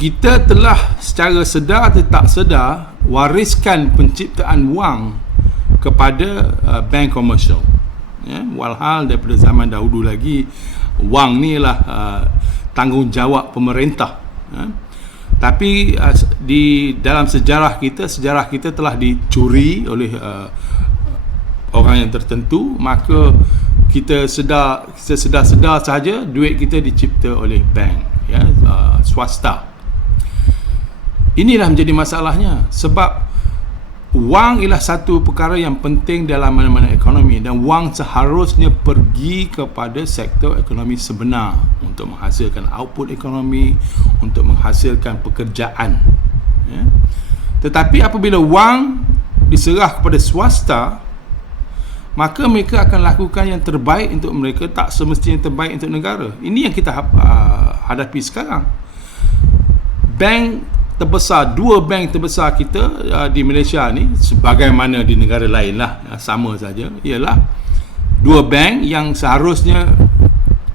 kita telah secara sedar atau tak sedar wariskan penciptaan wang kepada bank komersial. Walhal daripada zaman dahulu lagi wang ni ialah tanggungjawab pemerintah. Tapi di dalam sejarah kita telah dicuri oleh orang yang tertentu, maka kita sedar saja duit kita dicipta oleh bank, swasta. Inilah menjadi masalahnya, sebab wang ialah satu perkara yang penting dalam mana-mana ekonomi, dan wang seharusnya pergi kepada sektor ekonomi sebenar untuk menghasilkan output ekonomi, untuk menghasilkan pekerjaan. Tetapi apabila wang diserah kepada swasta, maka mereka akan lakukan yang terbaik untuk mereka, tak semestinya terbaik untuk negara. Ini yang kita hadapi sekarang. Dua bank terbesar kita di Malaysia ni, sebagaimana di negara lain lah, sama saja, ialah dua bank yang seharusnya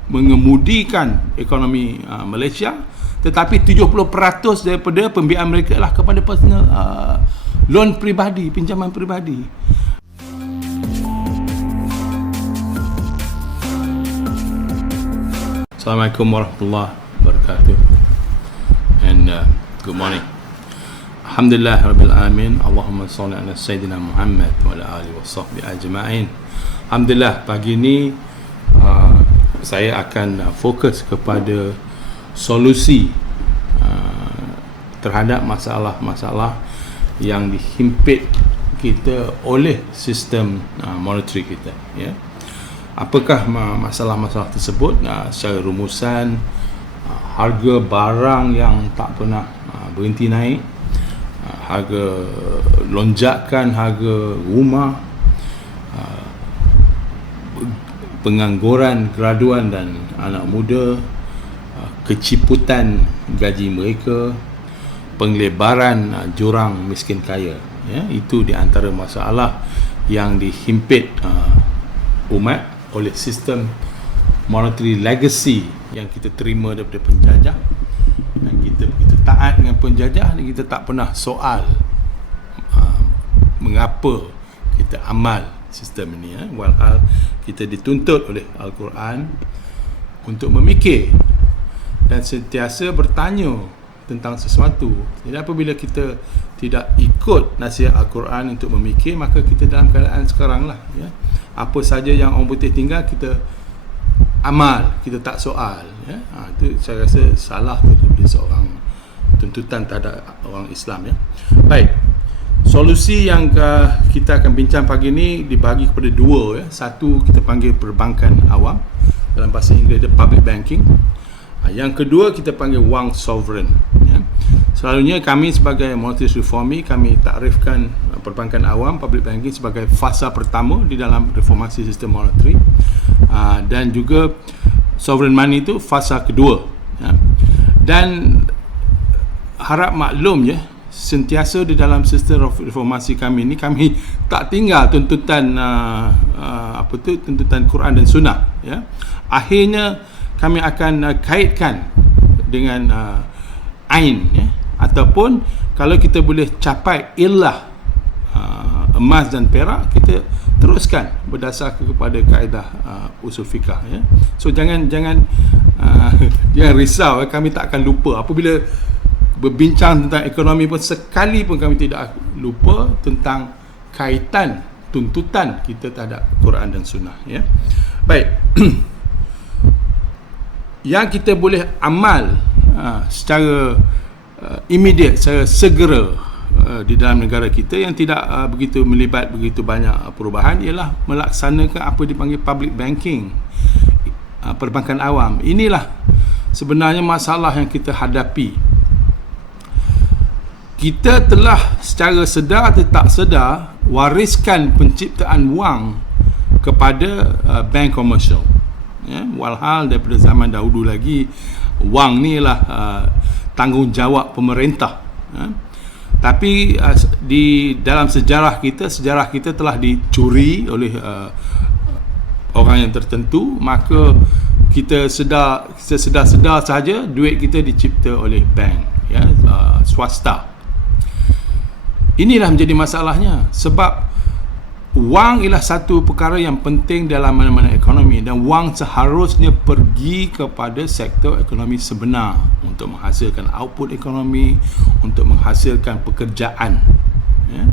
mengemudikan ekonomi Malaysia, tetapi 70% daripada pembiayaan mereka adalah kepada personal loan peribadi, pinjaman peribadi. Assalamualaikum warahmatullahi wabarakatuh, and good morning. Alhamdulillah Rabbil Alamin. Allahumma salli ala Sayyidina Muhammad wa ala alihi wa sahbihi ajma'in. Alhamdulillah, pagi ini saya akan fokus kepada solusi terhadap masalah-masalah yang dihimpit kita oleh sistem monetary kita. Apakah masalah-masalah tersebut? Secara rumusan, harga barang yang tak pernah berhenti naik, harga lonjakan harga rumah, pengangguran graduan dan anak muda, keciputan gaji mereka, penglebaran jurang miskin kaya. Itu di antara masalah yang dihimpit umat oleh sistem monetary legacy yang kita terima daripada penjajah, dan kita begitu taat dengan penjajah, dan kita tak pernah soal mengapa kita amal sistem ini, walhal kita dituntut oleh Al-Quran untuk memikir dan sentiasa bertanya tentang sesuatu. Jadi apabila kita tidak ikut nasihat Al-Quran untuk memikir, maka kita dalam keadaan sekarang lah, apa saja yang orang putih tinggal kita amal, kita tak soal. Itu saya rasa salah daripada seorang tuntutan terhadap orang Islam. Baik, solusi yang kita akan bincang pagi ini dibagi kepada dua. Satu kita panggil perbankan awam, dalam bahasa Inggeris dia public banking. Yang kedua kita panggil wang sovereign. Selalunya kami sebagai monetary reformi, kami takrifkan perbankan awam, public banking, sebagai fasa pertama di dalam reformasi sistem monetary, dan juga sovereign money itu fasa kedua. Dan harap maklum sentiasa di dalam sistem reformasi kami ini, kami tak tinggal tuntutan tuntutan Quran dan Sunnah. Akhirnya kami akan kaitkan dengan ain, ataupun kalau kita boleh capai illah emas dan perak, kita teruskan berdasarkan kepada kaedah usul fiqah. So jangan risau, kami tak akan lupa apabila berbincang tentang ekonomi pun, sekali pun kami tidak lupa tentang kaitan tuntutan kita terhadap Quran dan Sunnah. Baik, yang kita boleh amal secara immediate, secara segera di dalam negara kita yang tidak begitu melibat begitu banyak perubahan, ialah melaksanakan apa dipanggil public banking, perbankan awam. Inilah sebenarnya masalah yang kita hadapi. Kita telah secara sedar atau tak sedar wariskan penciptaan wang kepada bank komersial. Walhal daripada zaman dahulu lagi wang ni ialah tanggungjawab pemerintah. Tapi di dalam sejarah kita telah dicuri oleh orang yang tertentu, maka kita sedar saja duit kita dicipta oleh bank. ya, swasta. Inilah menjadi masalahnya, sebab wang ialah satu perkara yang penting dalam mana-mana ekonomi, dan wang seharusnya pergi kepada sektor ekonomi sebenar untuk menghasilkan output ekonomi, untuk menghasilkan pekerjaan, ya.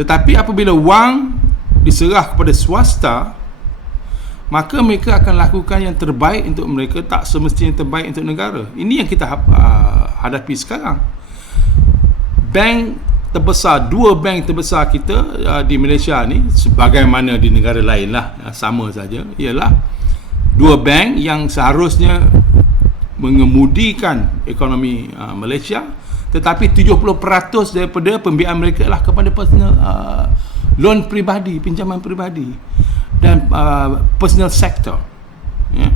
Tetapi apabila wang diserah kepada swasta, maka mereka akan lakukan yang terbaik untuk mereka, tak semestinya yang terbaik untuk negara. Ini yang kita hadapi sekarang. Bank terbesar, dua bank terbesar kita di Malaysia ni, sebagaimana di negara lain lah, sama saja, ialah dua bank yang seharusnya mengemudikan ekonomi Malaysia, tetapi 70% daripada pembiayaan mereka lah kepada personal loan peribadi, pinjaman peribadi dan personal sector, ya.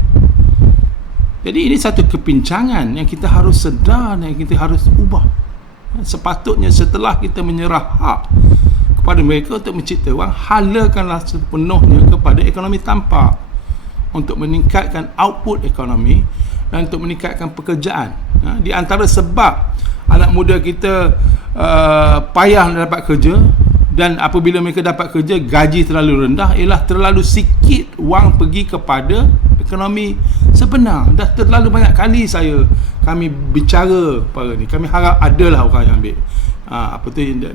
Jadi ini satu kepincangan yang kita harus sedar dan yang kita harus ubah. Sepatutnya setelah kita menyerah hak kepada mereka untuk mencipta wang, halakanlah sepenuhnya kepada ekonomi tampak untuk meningkatkan output ekonomi dan untuk meningkatkan pekerjaan. Di antara sebab anak muda kita payah nak dapat kerja, dan apabila mereka dapat kerja gaji terlalu rendah, ialah terlalu sikit wang pergi kepada ekonomi sebenar. Dah terlalu banyak kali kami bicara pada ni, kami harap adalah orang yang ambil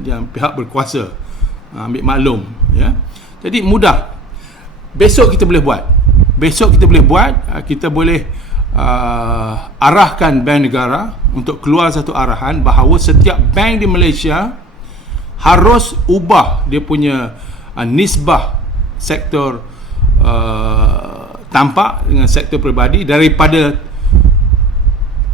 yang pihak berkuasa ambil maklum, ya. Jadi mudah, besok kita boleh buat, kita boleh arahkan bank negara untuk keluar satu arahan bahawa setiap bank di Malaysia harus ubah dia punya nisbah sektor tampak dengan sektor peribadi daripada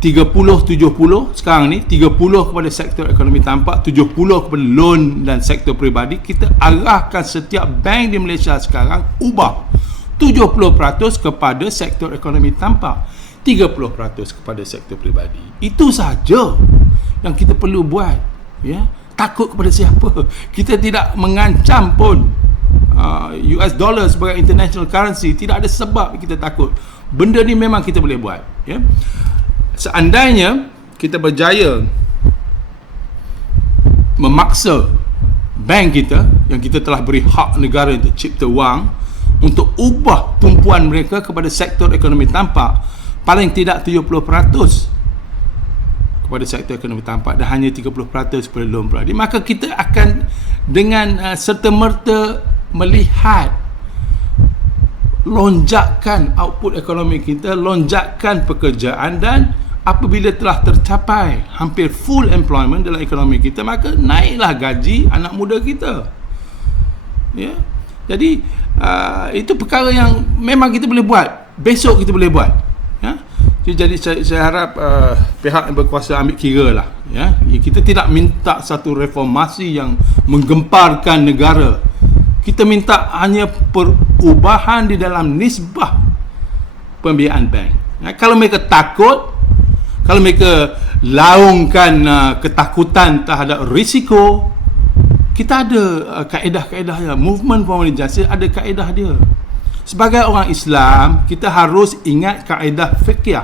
30-70 sekarang ni, 30 kepada sektor ekonomi tampak, 70 kepada loan dan sektor peribadi. Kita arahkan setiap bank di Malaysia sekarang ubah 70% kepada sektor ekonomi tampak, 30% kepada sektor peribadi. Itu saja yang kita perlu buat, ya. Takut kepada siapa? Kita tidak mengancam pun US dollar sebagai international currency. Tidak ada sebab kita takut. Benda ni memang kita boleh buat, ya. Seandainya kita berjaya memaksa bank kita yang kita telah beri hak negara untuk cipta wang untuk ubah tumpuan mereka kepada sektor ekonomi tampak, paling tidak 70% kepada sektor ekonomi tampak dan hanya 30% kepada loan peribadi, maka kita akan dengan serta-merta melihat lonjakan output ekonomi kita, lonjakan pekerjaan, dan apabila telah tercapai hampir full employment dalam ekonomi kita, maka naiklah gaji anak muda kita, ya. Jadi itu perkara yang memang kita boleh buat, besok kita boleh buat, ya. Jadi saya harap pihak yang berkuasa ambil kira lah, ya. Kita tidak minta satu reformasi yang menggemparkan negara. Kita minta hanya perubahan di dalam nisbah pembiayaan bank, ya. Kalau mereka takut, kalau mereka laungkan ketakutan terhadap risiko, kita ada kaedah-kaedah dia. Movement for Monetary Justice ada kaedah dia. Sebagai orang Islam, kita harus ingat kaedah fiqh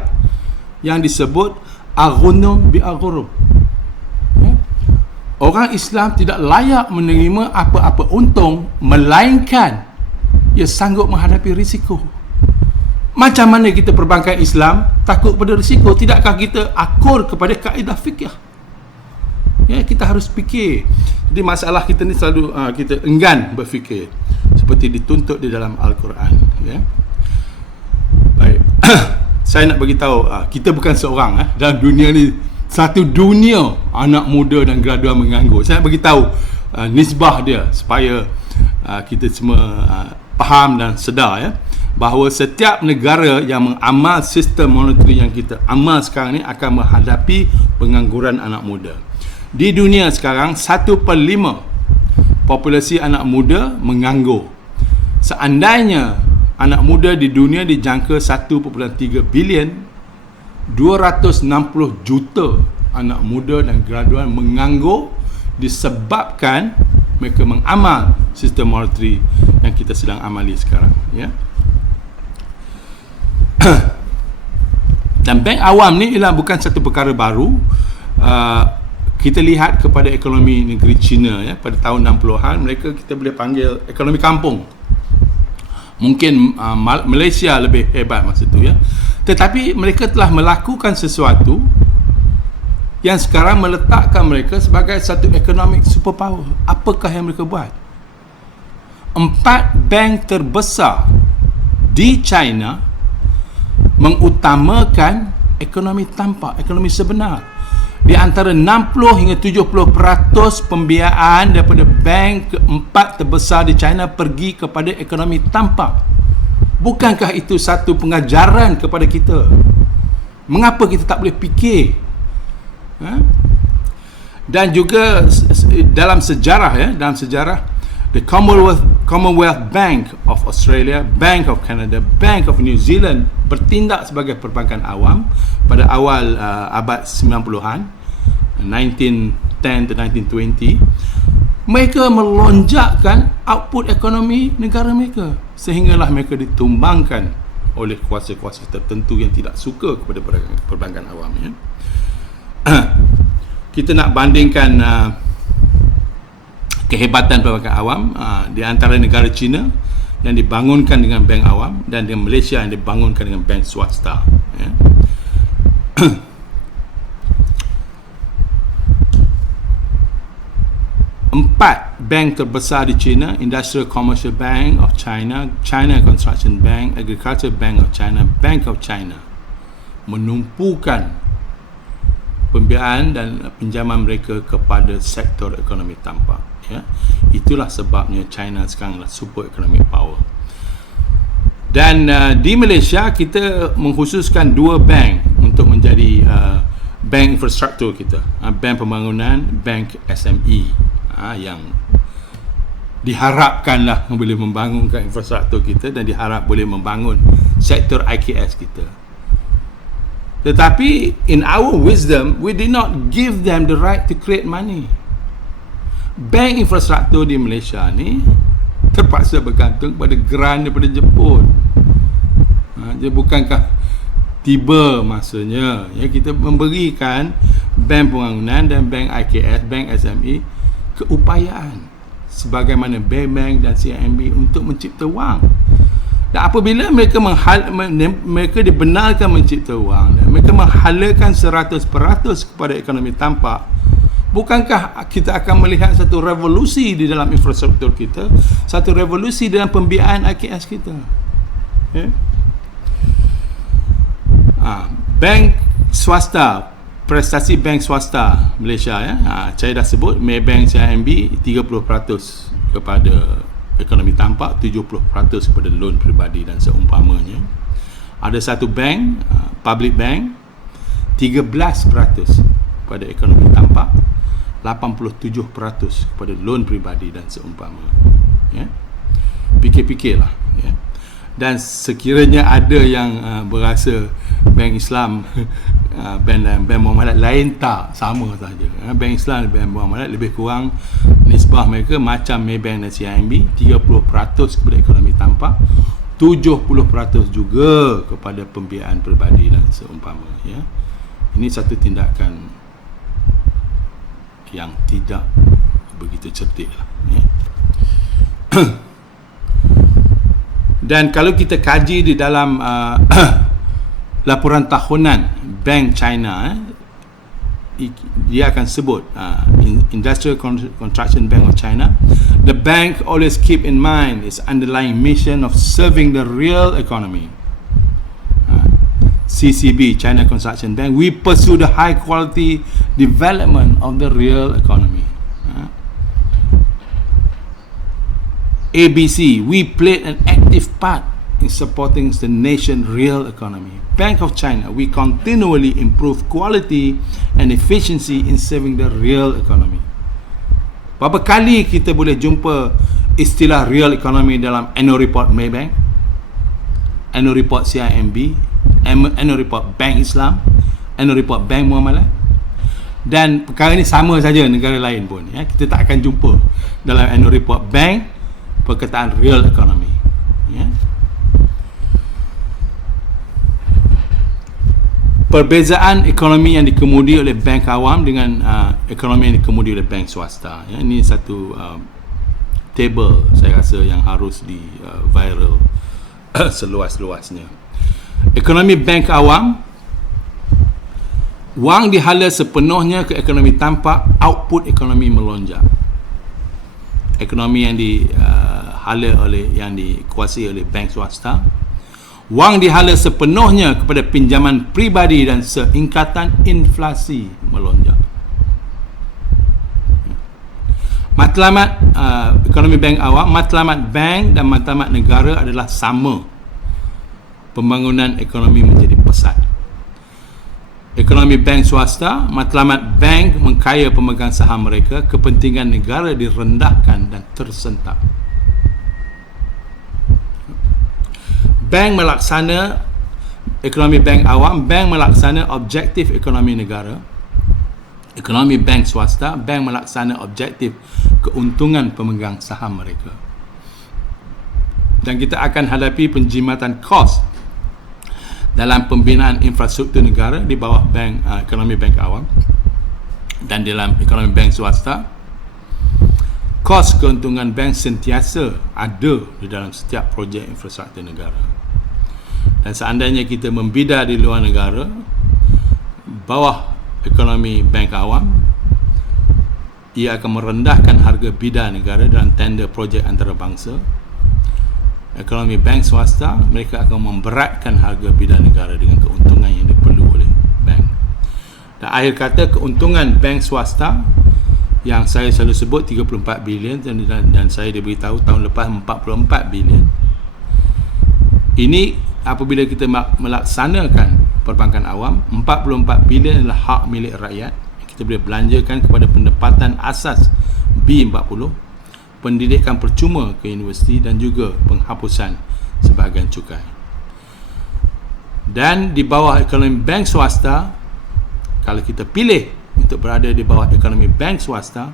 yang disebut aghnum bi aghrum. Orang Islam tidak layak menerima apa-apa untung melainkan ia sanggup menghadapi risiko. Macam mana kita perbankan Islam takut pada risiko? Tidakkah kita akur kepada kaedah fikih? Ya, kita harus fikir. Jadi masalah kita ni selalu kita enggan berfikir seperti dituntut di dalam Al-Quran, ya. Baik. Saya nak bagi tahu, kita bukan seorang dalam dunia ni, satu dunia anak muda dan graduan menganggur. Saya nak bagi tahu nisbah dia supaya kita semua faham dan sedar, ya, bahawa setiap negara yang mengamal sistem monetary yang kita amal sekarang ni akan menghadapi pengangguran anak muda. Di dunia sekarang 1/5 populasi anak muda menganggur. Seandainya anak muda di dunia dijangka 1.3 bilion, 260 juta anak muda dan graduan menganggur disebabkan mereka mengamal sistem monetary yang kita sedang amali sekarang, ya. Dan bank awam ni ialah bukan satu perkara baru. kita lihat kepada ekonomi negeri China ya, pada tahun 60-an mereka kita boleh panggil ekonomi kampung. Mungkin Malaysia lebih hebat masa itu ya. Tetapi mereka telah melakukan sesuatu yang sekarang meletakkan mereka sebagai satu economic superpower. Apakah yang mereka buat? 4 bank terbesar di China mengutamakan ekonomi tampak, ekonomi sebenar. Di antara 60 hingga 70% pembiayaan daripada bank keempat terbesar di China pergi kepada ekonomi tampak. Bukankah itu satu pengajaran kepada kita? Mengapa kita tak boleh fikir? Dan juga dalam sejarah the Commonwealth Bank of Australia, Bank of Canada, Bank of New Zealand bertindak sebagai perbankan awam pada awal abad 90-an, 1910 to 1920. Mereka melonjakkan output ekonomi negara mereka sehinggalah mereka ditumbangkan oleh kuasa-kuasa tertentu yang tidak suka kepada perbankan awam ya. Kita nak bandingkan kehebatan perbankan awam di antara negara China yang dibangunkan dengan bank awam dan dengan Malaysia yang dibangunkan dengan bank swasta ya. 4 bank terbesar di China, Industrial Commercial Bank of China, China Construction Bank, Agriculture Bank of China, Bank of China, menumpukan pembiayaan dan pinjaman mereka kepada sektor ekonomi tampak ya. Itulah sebabnya China sekarang adalah super economic power. Dan di Malaysia kita mengkhususkan 2 bank untuk menjadi bank infrastruktur kita, bank pembangunan, bank SME yang diharapkanlah boleh membangunkan infrastruktur kita dan diharap boleh membangun sektor IKS kita. Tetapi in our wisdom, we did not give them the right to create money. Bank infrastruktur di Malaysia ni terpaksa bergantung pada grant daripada Jepun. Jadi bukankah tiba masanya ya kita memberikan bank pembangunan dan bank IKS, bank SME keupayaan sebagaimana bank-bank dan CIMB untuk mencipta wang. Dan apabila mereka dibenarkan mencipta wang dan mereka menghalakan 100% kepada ekonomi tampak, bukankah kita akan melihat satu revolusi di dalam infrastruktur kita, satu revolusi dalam pembiayaan IKS kita ya? Bank swasta, prestasi bank swasta Malaysia ya. Saya dah sebut Maybank CIMB 30% kepada ekonomi tampak, 70% kepada loan peribadi dan seumpamanya. Ada satu bank, public bank, 13% kepada ekonomi tampak, 87% kepada loan peribadi dan seumpama ya. Fikir-fikirlah ya. Dan sekiranya ada yang berasa bank Islam bank Muamalat lain, tak, sama saja. Bank Islam dan bank Muamalat lebih kurang nisbah mereka macam Maybank dan CIMB, 30% kepada ekonomi tampak, 70% juga kepada pembiayaan peribadi dan seumpama ya. Ini satu tindakan yang tidak begitu cerdik lah ya. Dan kalau kita kaji di dalam laporan tahunan Bank China, dia akan sebut Industrial Construction Bank of China, the bank always keep in mind its underlying mission of serving the real economy. CCB, China Construction Bank, we pursue the high quality development of the real economy. ABC, we played an active part in supporting the nation's real economy. Bank of China, we continually improve quality and efficiency in serving the real economy. Berapa kali kita boleh jumpa istilah real economy dalam annual report Maybank, annual report CIMB, annual report Bank Islam, annual report Bank Muamalat. Dan perkara ini sama saja negara lain pun ya. Kita tak akan jumpa dalam annual report bank perkataan real economy ya. perbezaan ekonomi yang dikemudi oleh bank awam dengan ekonomi yang dikemudi oleh bank swasta. Ya, ini satu table saya rasa yang harus di viral seluas-luasnya. Ekonomi bank awam, wang dihala sepenuhnya ke ekonomi tampak, output ekonomi melonjak. Ekonomi yang yang dikuasai oleh bank swasta, wang dihala sepenuhnya kepada pinjaman pribadi dan seingkatan inflasi melonjak. Matlamat ekonomi bank awam, matlamat bank dan matlamat negara adalah sama. Pembangunan ekonomi menjadi pesat. Ekonomi bank swasta, matlamat bank mengkaya pemegang saham mereka, kepentingan negara direndahkan dan tersentak. Bank melaksana ekonomi bank awam, bank melaksana objektif ekonomi negara. Ekonomi bank swasta, bank melaksana objektif keuntungan pemegang saham mereka. Dan kita akan hadapi penjimatan kos dalam pembinaan infrastruktur negara di bawah bank ekonomi bank awam, dan dalam ekonomi bank swasta, kos keuntungan bank sentiasa ada di dalam setiap projek infrastruktur negara. Dan seandainya kita membida di luar negara bawah ekonomi bank awam, ia akan merendahkan harga bida negara dalam tender projek antarabangsa. Ekonomi bank swasta, mereka akan memberatkan harga bida negara dengan keuntungan yang diperlu oleh bank. Dan akhir kata, keuntungan bank swasta yang saya selalu sebut 34 bilion dan saya diberitahu tahun lepas 44 bilion. Ini apabila kita melaksanakan perbankan awam, 44 bilion adalah hak milik rakyat. Kita boleh belanjakan kepada pendapatan asas B40, pendidikan percuma ke universiti dan juga penghapusan sebahagian cukai. Dan di bawah ekonomi bank swasta, kalau kita pilih untuk berada di bawah ekonomi bank swasta,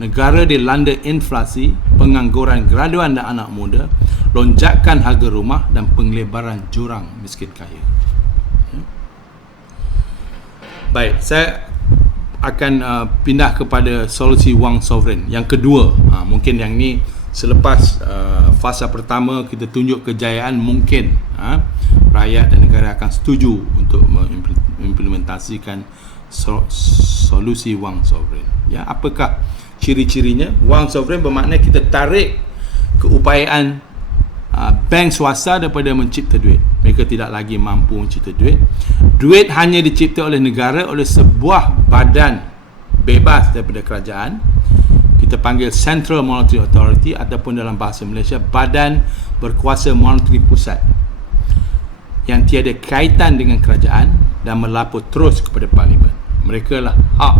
negara dilanda inflasi, pengangguran graduan dan anak muda, lonjakan harga rumah dan penglebaran jurang miskin kaya. Baik, saya akan pindah kepada solusi wang sovereign yang kedua. Mungkin yang ni selepas fasa pertama kita tunjuk kejayaan, mungkin rakyat dan negara akan setuju untuk mengimplementasikan solusi wang sovereign. Ya, apakah ciri-cirinya? Wang sovereign bermakna kita tarik keupayaan bank swasta daripada mencipta duit. Mereka tidak lagi mampu mencipta duit. Duit hanya dicipta oleh negara, oleh sebuah badan bebas daripada kerajaan. Kita panggil Central Monetary Authority, ataupun dalam bahasa Malaysia, Badan Berkuasa Monetary Pusat, yang tiada kaitan dengan kerajaan dan melapor terus kepada Parlimen. Mereka lah hak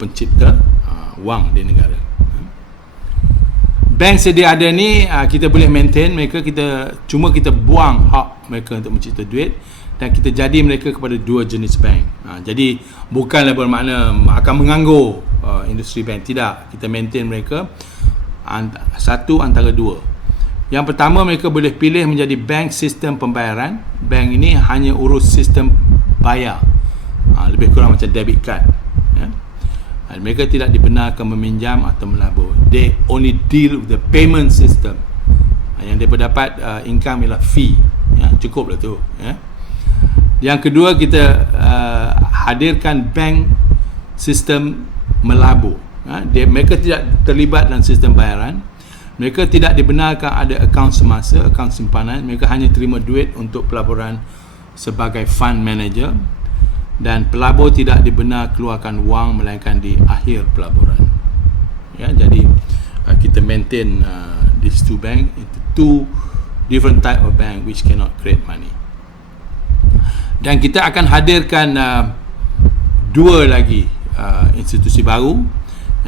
pencipta wang di negara. Bank sedia ada ni kita boleh maintain mereka, kita buang hak mereka untuk mencipta duit, dan kita jadi mereka kepada dua jenis bank. Jadi bukanlah bermakna akan mengganggu industri bank, tidak. Kita maintain mereka satu antara dua. Yang pertama, mereka boleh pilih menjadi bank sistem pembayaran. Bank ini hanya urus sistem bayar, lebih kurang macam debit card, ya. Mereka tidak dibenarkan meminjam atau melabur. They only deal with the payment system. Yang mereka dapat income ialah fee, ya, cukup lah tu, ya. Yang kedua, kita hadirkan bank sistem melabur. Mereka tidak terlibat dalam sistem bayaran. Mereka tidak dibenarkan ada akaun semasa, akaun simpanan. Mereka hanya terima duit untuk pelaburan sebagai fund manager, dan pelabur tidak dibenar keluarkan wang melainkan di akhir pelaburan. Ya, jadi kita maintain these two bank, two different type of bank which cannot create money. Dan kita akan hadirkan dua lagi institusi baru.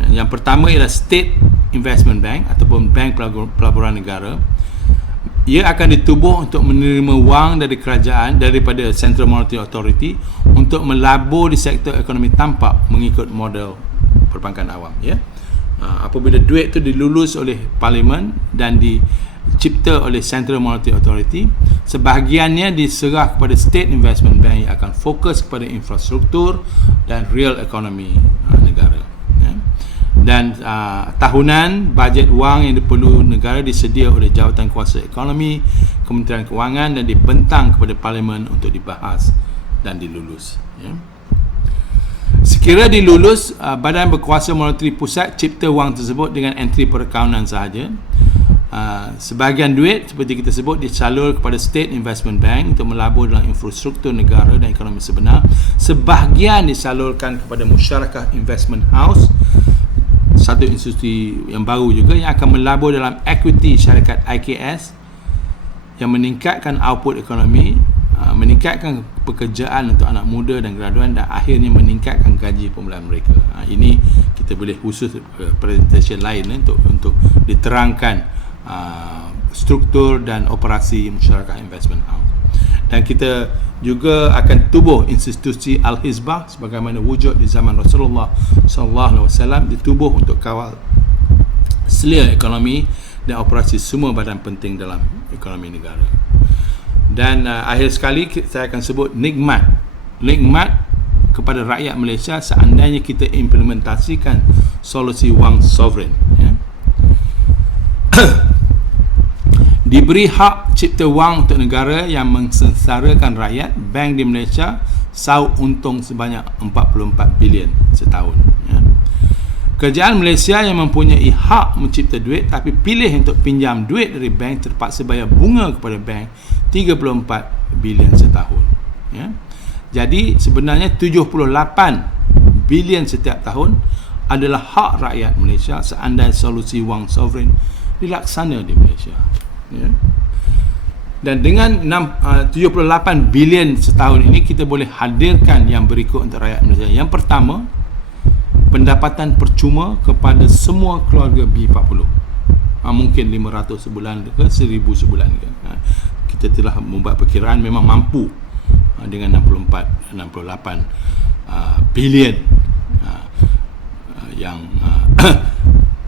Yang pertama ialah State Investment Bank ataupun Bank Pelaburan Negara. Ia akan ditubuh untuk menerima wang dari kerajaan, daripada Central Monetary Authority, untuk melabur di sektor ekonomi tampak mengikut model perbankan awam, ya. Apabila duit itu dilulus oleh Parlimen dan dicipta oleh Central Monetary Authority, sebahagiannya diserah kepada State Investment Bank yang akan fokus kepada infrastruktur dan real economy negara. Dan tahunan bajet wang yang diperlu negara disedia oleh Jawatan Kuasa Ekonomi, Kementerian Kewangan dan dibentang kepada Parlimen untuk dibahas dan dilulus. Sekira dilulus, Badan Berkuasa Moneteri Pusat cipta wang tersebut dengan entry perakaunan sahaja. Sebahagian duit seperti kita sebut disalur kepada State Investment Bank untuk melabur dalam infrastruktur negara dan ekonomi sebenar. Sebahagian disalurkan kepada Musyarakah Investment House, satu institusi yang baru juga yang akan melabur dalam equity syarikat IKS yang meningkatkan output ekonomi, meningkatkan pekerjaan untuk anak muda dan graduan dan akhirnya meningkatkan gaji permulaan mereka. Ini kita boleh khusus presentation lain untuk diterangkan struktur dan operasi Musyarakah Investment House. Dan kita juga akan tubuh institusi Al-Hizbah sebagaimana wujud di zaman Rasulullah SAW, ditubuh untuk kawal selia ekonomi dan operasi semua badan penting dalam ekonomi negara. Dan akhir sekali saya akan sebut nikmat kepada rakyat Malaysia seandainya kita implementasikan solusi wang sovereign, diberi hak cipta wang untuk negara yang mensesarakan rakyat. Bank di Malaysia saut untung sebanyak 44 bilion setahun. Kerajaan Malaysia yang mempunyai hak mencipta duit tapi pilih untuk pinjam duit dari bank terpaksa bayar bunga kepada bank 34 bilion setahun. Jadi sebenarnya 78 bilion setiap tahun adalah hak rakyat Malaysia seandainya solusi wang sovereign dilaksana di Malaysia. Dan dengan 78 bilion setahun ini kita boleh hadirkan yang berikut untuk rakyat Malaysia. Yang pertama, pendapatan percuma kepada semua keluarga B40. Mungkin 500 sebulan ke 1000 sebulan ke. Kita telah membuat perkiraan memang mampu dengan 68 bilion yang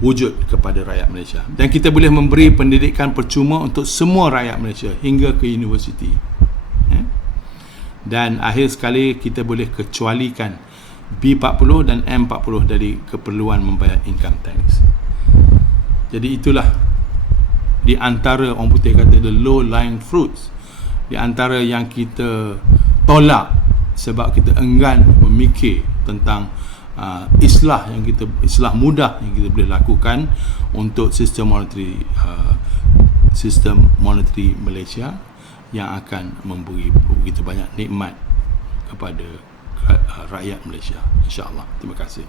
wujud kepada rakyat Malaysia. Dan kita boleh memberi pendidikan percuma untuk semua rakyat Malaysia hingga ke universiti. Dan akhir sekali kita boleh kecualikan B40 dan M40 dari keperluan membayar income tax. Jadi itulah di antara orang putih kata the low lying fruits, di antara yang kita tolak sebab kita enggan memikir tentang islah mudah yang kita boleh lakukan untuk sistem monetary Malaysia yang akan memberi begitu banyak nikmat kepada rakyat Malaysia, insya-Allah. Terima kasih.